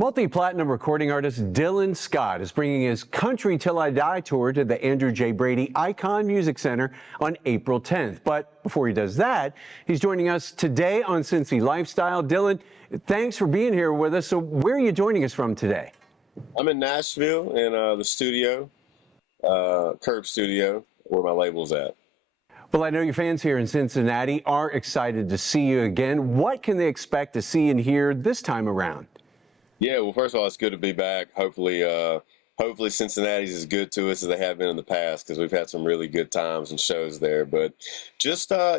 Multi-platinum recording artist Dylan Scott is bringing his Country Till I Die tour to the Andrew J. Brady Icon Music Center on April 10th. But before he does that, he's joining us today on Cincy Lifestyle. Dylan, thanks for being here with us. So where are you joining us from today? I'm in Nashville in the studio, Curb Studio, where my label's at. Well, I know your fans here in Cincinnati are excited to see you again. What can they expect to see and hear this time around? Yeah, well, first of all, it's good to be back. Hopefully Cincinnati's as good to us as they have been in the past, because we've had some really good times and shows there. But just, we're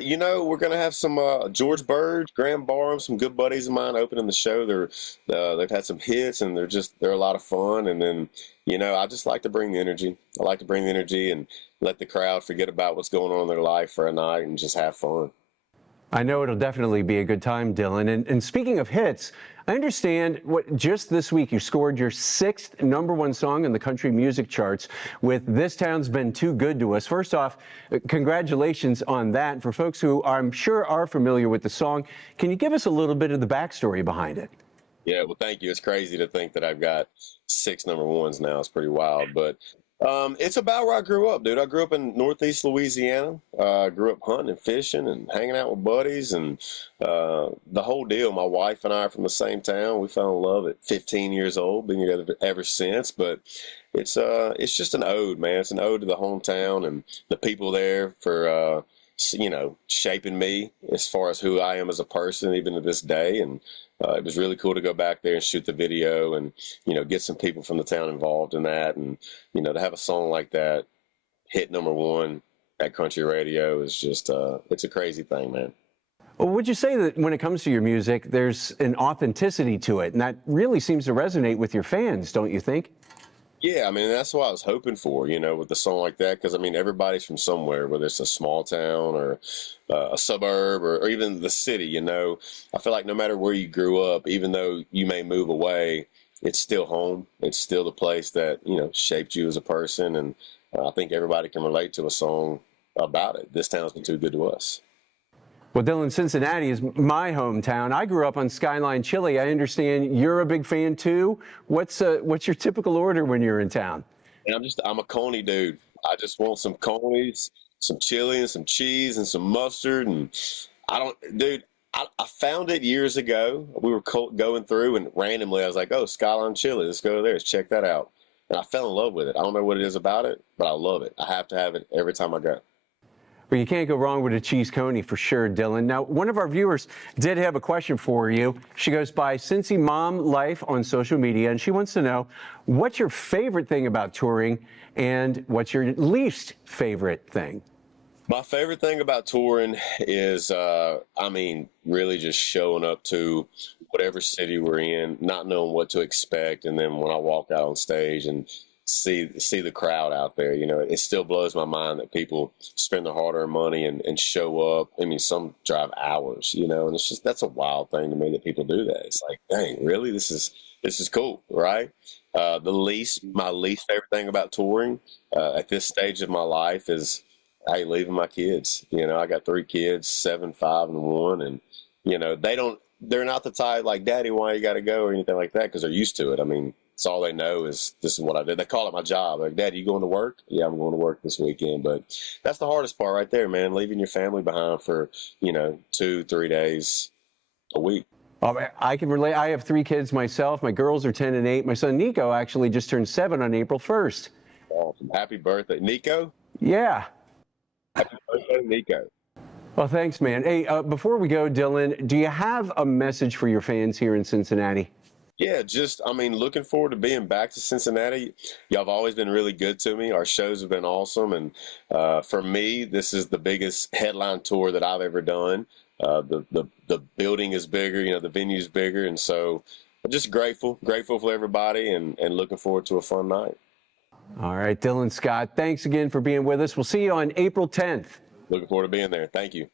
going to have some George Bird, Graham Barham, some good buddies of mine opening the show. They've had some hits, and they're a lot of fun. And then, I just like to bring the energy. I like to bring the energy and let the crowd forget about what's going on in their life for a night and just have fun. I know it'll definitely be a good time, Dylan. And speaking of hits, I understand just this week you scored your 6th #1 song in the country music charts with This Town's Been Too Good to Us. First off, congratulations on that. For folks who I'm sure are familiar with the song, can you give us a little bit of the backstory behind it? Yeah, well, thank you. It's crazy to think that I've got 6 #1s now. It's pretty wild, but it's about where I grew up, dude. I grew up in Northeast Louisiana. Grew up hunting and fishing and hanging out with buddies and the whole deal. My wife and I are from the same town. We fell in love at 15 years old, been together ever since. But it's just an ode, man. It's an ode to the hometown and the people there for shaping me as far as who I am as a person, even to this day. And it was really cool to go back there and shoot the video and, get some people from the town involved in that. And, to have a song like that hit #1 at country radio is just, it's a crazy thing, man. Well, would you say that when it comes to your music, there's an authenticity to it, and that really seems to resonate with your fans, don't you think? Yeah, I mean, that's what I was hoping for, with a song like that, because, I mean, everybody's from somewhere, whether it's a small town or a suburb or even the city, I feel like no matter where you grew up, even though you may move away, it's still home. It's still the place that, shaped you as a person, and I think everybody can relate to a song about it. This town's been too good to us. Well, Dylan, Cincinnati is my hometown. I grew up on Skyline Chili. I understand you're a big fan too. What's your typical order when you're in town? And I'm a coney dude. I just want some conies, some chili and some cheese and some mustard. And I found it years ago. We were going through and randomly I was like, oh, Skyline Chili, let's go there. Let's check that out. And I fell in love with it. I don't know what it is about it, but I love it. I have to have it every time I go. Well, you can't go wrong with a cheese coney for sure, Dylan. Now, one of our viewers did have a question for you. She goes by Cincy Mom Life on social media, and she wants to know, what's your favorite thing about touring, and what's your least favorite thing? My favorite thing about touring is, really just showing up to whatever city we're in, not knowing what to expect, and then when I walk out on stage and see the crowd out there, it still blows my mind that people spend their hard-earned money and show up. I mean, some drive hours, and it's just, that's a wild thing to me that people do that. It's like, dang, really? This is cool, right? My least favorite thing about touring at this stage of my life is, hey, leaving my kids. I got 3 kids, 7, 5, and 1, and they're not the type like, Daddy, why you got to go or anything like that, because they're used to it. I mean, it's all they know is this is what I did. They call it my job. Like, Dad, you going to work? Yeah, I'm going to work this weekend. But that's the hardest part right there, man, leaving your family behind for, 2-3 days a week. I can relate. I have 3 kids myself. My girls are 10 and 8. My son Nico actually just turned 7 on April 1st. Awesome. Happy birthday. Nico? Yeah. Happy birthday, Nico. Well, thanks, man. Hey, before we go, Dylan, do you have a message for your fans here in Cincinnati? Yeah, looking forward to being back to Cincinnati. Y'all have always been really good to me. Our shows have been awesome. And for me, this is the biggest headline tour that I've ever done. The building is bigger, the venue's bigger. And so I'm just grateful for everybody and looking forward to a fun night. All right, Dylan Scott, thanks again for being with us. We'll see you on April 10th. Looking forward to being there. Thank you.